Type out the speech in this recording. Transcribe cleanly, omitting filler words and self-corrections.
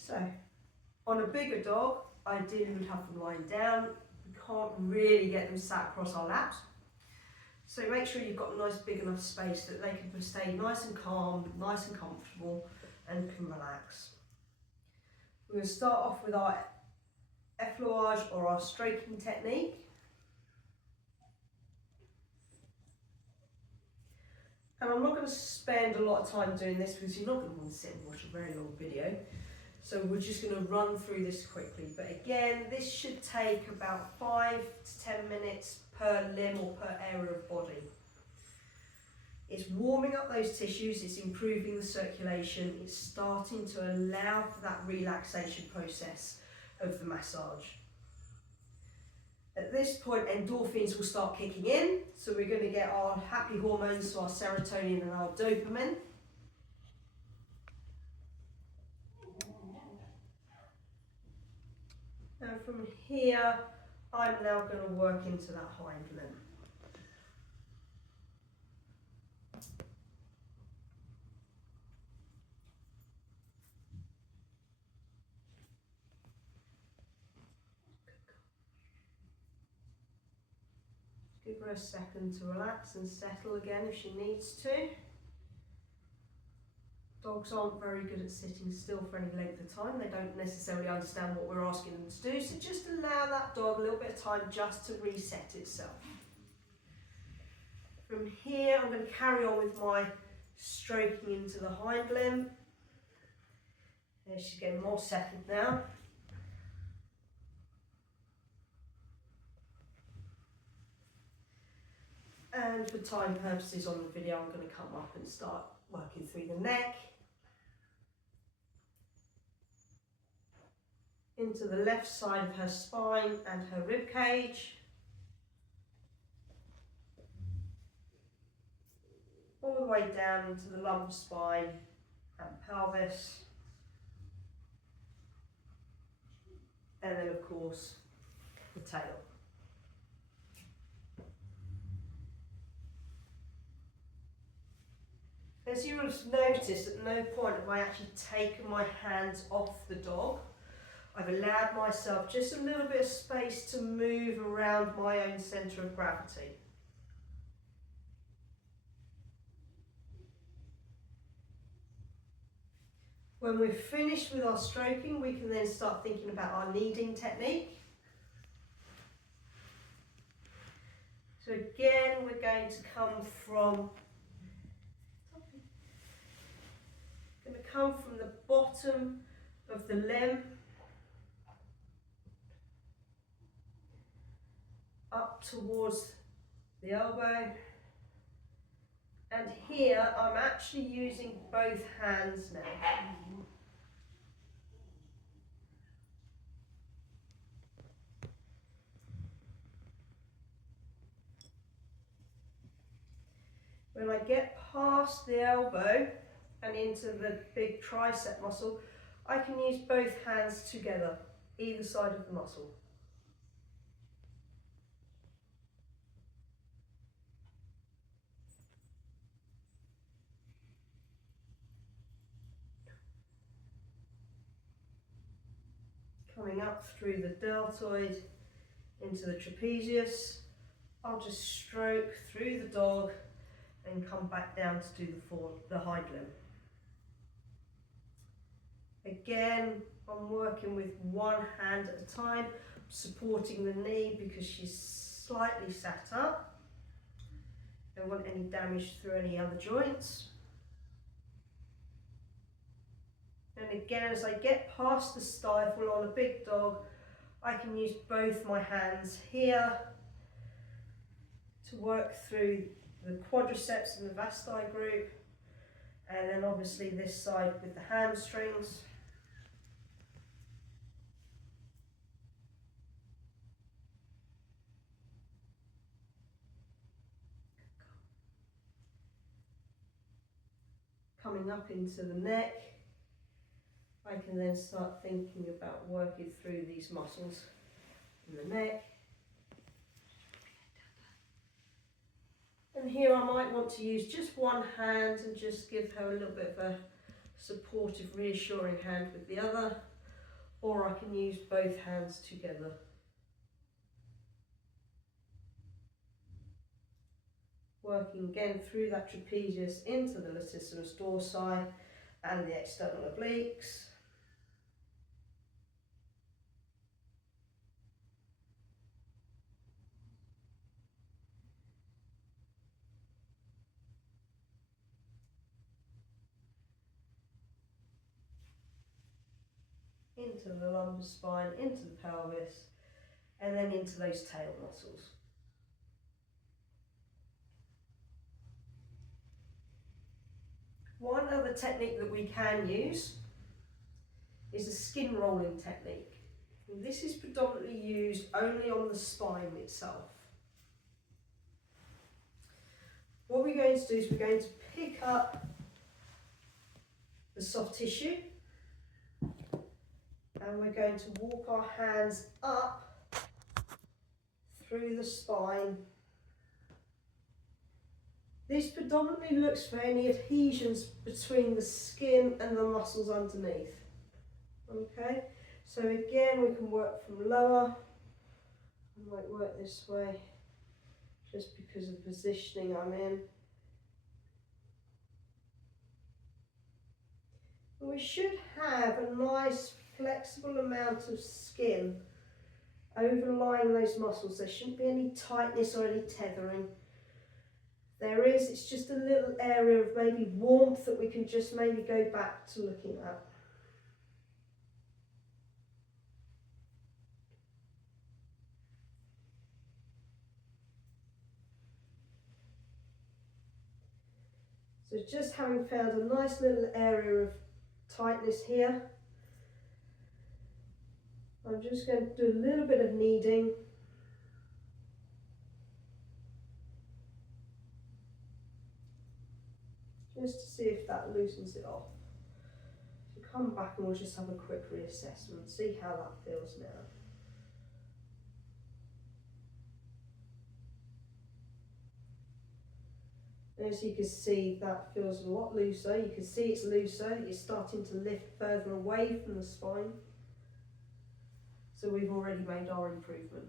So, on a bigger dog, ideally we'd have them lying down. We can't really get them sat across our laps. So make sure you've got a nice big enough space that they can stay nice and calm, nice and comfortable, and can relax. We're going to start off with our effleurage or our stroking technique. And I'm not going to spend a lot of time doing this because you're not going to want to sit and watch a very long video. So we're just going to run through this quickly. But again, this should take about 5 to 10 minutes per limb or per area of body. It's warming up those tissues, it's improving the circulation, it's starting to allow for that relaxation process of the massage. At this point, endorphins will start kicking in, so we're going to get our happy hormones, so our serotonin and our dopamine. And from here, I'm now going to work into that hind limb. Give her a second to relax and settle again if she needs to. Dogs aren't very good at sitting still for any length of time. They don't necessarily understand what we're asking them to do, so just allow that dog a little bit of time just to reset itself. From here, I'm going to carry on with my stroking into the hind limb. There, she's getting more settled now. And for time purposes on the video, I'm going to come up and start working through the neck, into the left side of her spine and her rib cage, all the way down into the lumbar spine and pelvis, and then of course the tail. As you will have noticed, at no point have I actually taken my hands off the dog. I've allowed myself just a little bit of space to move around my own centre of gravity. When we're finished with our stroking, we can then start thinking about our kneading technique. So again, we're going to come from the bottom of the limb up towards the elbow, and here I'm actually using both hands now. When I get past the elbow and into the big tricep muscle, I can use both hands together, either side of the muscle. Coming up through the deltoid into the trapezius, I'll just stroke through the dog and come back down to do the hind limb. Again, I'm working with one hand at a time, supporting the knee because she's slightly sat up. Don't want any damage through any other joints. And again, as I get past the stifle on a big dog, I can use both my hands here to work through the quadriceps and the vasti group, and then obviously this side with the hamstrings. Coming up into the neck, I can then start thinking about working through these muscles in the neck. And here I might want to use just one hand and just give her a little bit of a supportive, reassuring hand with the other, or I can use both hands together. Working again through that trapezius into the latissimus dorsi and the external obliques. Into the lumbar spine, into the pelvis, and then into those tail muscles. One other technique that we can use is a skin rolling technique. And this is predominantly used only on the spine itself. What we're going to do is we're going to pick up the soft tissue and we're going to walk our hands up through the spine. This predominantly looks for any adhesions between the skin and the muscles underneath. Okay, so again we can work from lower. I might work this way just because of the positioning I'm in. And we should have a nice flexible amount of skin overlying those muscles. There shouldn't be any tightness or any tethering. There is, it's just a little area of maybe warmth that we can just maybe go back to looking at. So just having found a nice little area of tightness here, I'm just going to do a little bit of kneading. Just to see if that loosens it off. So come back and we'll just have a quick reassessment, see how that feels now. As you can see, that feels a lot looser. You can see it's looser, it's starting to lift further away from the spine. So we've already made our improvement.